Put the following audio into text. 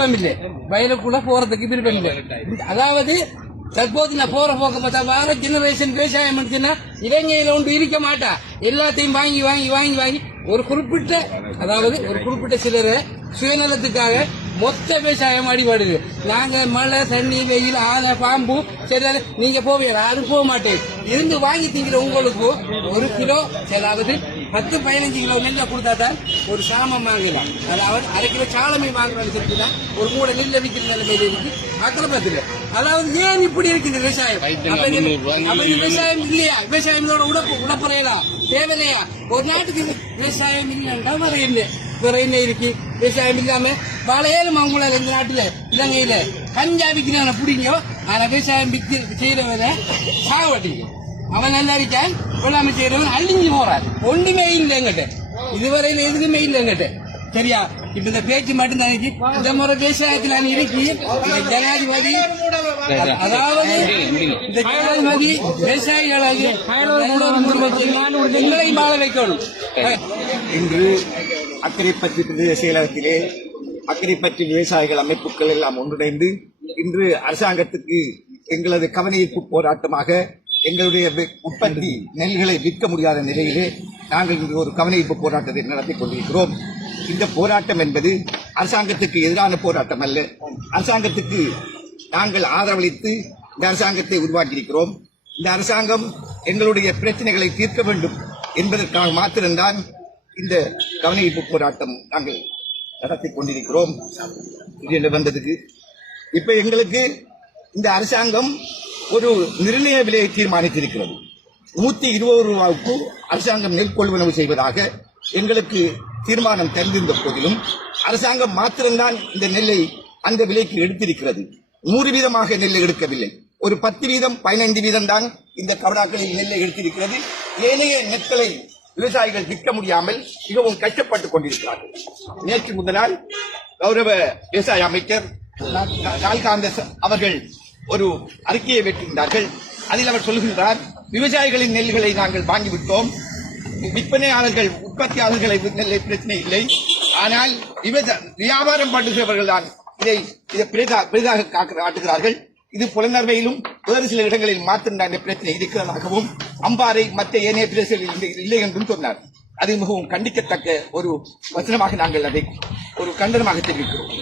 விருப்பம் இல்லை, வயலுக்குள்ள போறதுக்கு விருப்பம் இல்லை. அதாவது தற்போது நான் போற போக்க பார்த்தா வேற ஜெனரேஷன் விவசாயம் பண்ணுச்சுன்னா இலங்கையில ஒன்று இருக்க மாட்டா, எல்லாத்தையும் வாங்கி வாங்கி வாங்கி வாங்கி ஒரு குறிப்பிட்ட அதாவது ஒரு குறிப்பிட்ட சிலர் சுயநலத்துக்காக மொத்த விவசாயம் அடிபடுது. நாங்க மழை தண்ணி வெயில் ஆனை பாம்பு சரி நீங்க போவீங்க, அது போக மாட்டேன். இருந்து வாங்கி திங்கிற உங்களுக்கு ஒரு கிலோ அதாவது 10-15 கிலோ நெல்லை கொடுத்தா தான் ஒரு சாமம் வாங்கலாம். அதாவது அரை கிலோ சாலமை வாங்கலாம்னு சொல்லிட்டுனா ஒரு மூட நெல்லை விற்கிற நிலைமையில இருக்கு அக்கிரமத்தில். அதாவது ஏன் இப்படி இருக்குது விவசாயம்? விவசாயம் இல்லையா? விவசாயத்தோட உடப்புறையலாம் தேவையில்லையா? ஒரு நாட்டுக்கு விவசாயம் இல்லைன்னா வேற என்ன இருக்கு? விவசாயம் இல்லாம பழையலும் அவங்களால இந்த நாட்டுல இலங்கையில கஞ்சா விற்கிறவன பிடிங்கோ, ஆனா விவசாயம் செய்யறவன சாவட்டிங்க. அவன் நல்லா இருக்கான், கொள்ளாம செய்யறவன் அழிஞ்சு போறான். ஒண்ணுமே இல்லை எங்கிட்ட, இதுவரையில எதுவுமே இல்லை எங்கிட்ட. சரியா? இப்ப இந்த பேச்சு மட்டும்தான் இருக்கு. இந்த முறை விவசாயத்தில் இருக்கு ஜனாதிபதி, அதாவது இந்த ஜனாதிபதி விவசாயிகளாக வாழ வைக்கணும். இன்று அக்கரைப்பற்று பிரதேச செயலகத்திலே அக்கரைப்பற்று விவசாயிகள் அமைப்புகள் எல்லாம் ஒன்றிணைந்து இன்று அரசாங்கத்துக்கு எங்களது கவனஈர்ப்பு போராட்டமாக எங்களுடைய உற்பத்தி நெல்களை விற்க முடியாத நிலையிலே நாங்கள் இங்கு ஒரு கவனஈர்ப்பு போராட்டத்தை நடத்திக் கொண்டிருக்கிறோம். இந்த போராட்டம் என்பது அரசாங்கத்துக்கு எதிரான போராட்டம் அல்ல. அரசாங்கத்துக்கு நாங்கள் ஆதரவளித்து இந்த அரசாங்கத்தை உருவாக்கியிருக்கிறோம். இந்த அரசாங்கம் எங்களுடைய பிரச்சனைகளை தீர்க்க வேண்டும் என்பதற்காக மாத்திரம்தான் இந்த கவனஈர்ப்பு போராட்டம் நாங்கள் நடத்திக் கொண்டிருக்கிறோம். வந்ததுக்கு இப்ப எங்களுக்கு இந்த அரசாங்கம் ஒரு நிர்ணய விலையை தீர்மானித்திருக்கிறது. 120 ரூபாய்க்கு அரசாங்கம் நெல் கொள்வனவு செய்வதாக எங்களுக்கு தீர்மானம் தெரிந்திருந்த போதிலும் அரசாங்கம் மாத்திரம்தான் இந்த நெல்லை அந்த விலைக்கு எடுத்திருக்கிறது. 100 வீதமாக நெல்லை எடுக்கவில்லை. ஒரு 10 வீதம் 15 வீதம் தான் இந்த கவடாக்களில் நெல்லை எடுத்திருக்கிறது. ஏனைய நெற்களை விவசாயிகள் விற்க முடியாமல் மிகவும் கஷ்டப்பட்டுக் கொண்டிருக்கிறார்கள். நேற்று முதல் கௌரவ விவசாய அமைச்சர் லால்காந்த அவர்கள் ஒரு அறிக்கையை வெட்டியிருந்தார்கள். அதில் அவர் சொல்கின்றார், விவசாயிகளின் நெல்களை நாங்கள் வாங்கிவிட்டோம், விற்பனையாளர்கள் உற்பத்தியாளர்களை நெல்லை பிரச்சனை இல்லை, ஆனால் வியாபாரம் பண்ணுகிறவர்கள் தான் இதை பெரிதாக காட்டுகிறார்கள். இது புலனர்வையிலும் வேறு சில இடங்களில் மாத்திரம் பிரச்சனை இருக்கிறதாகவும் அம்பாறை மற்ற ஏனைய பிரதேசங்களில் இல்லை என்றும் சொன்னார். அது மிகவும் கண்டிக்கத்தக்க ஒரு வசனமாக நாங்கள் அதை ஒரு கண்டனமாக தெரிவிக்கிறோம்.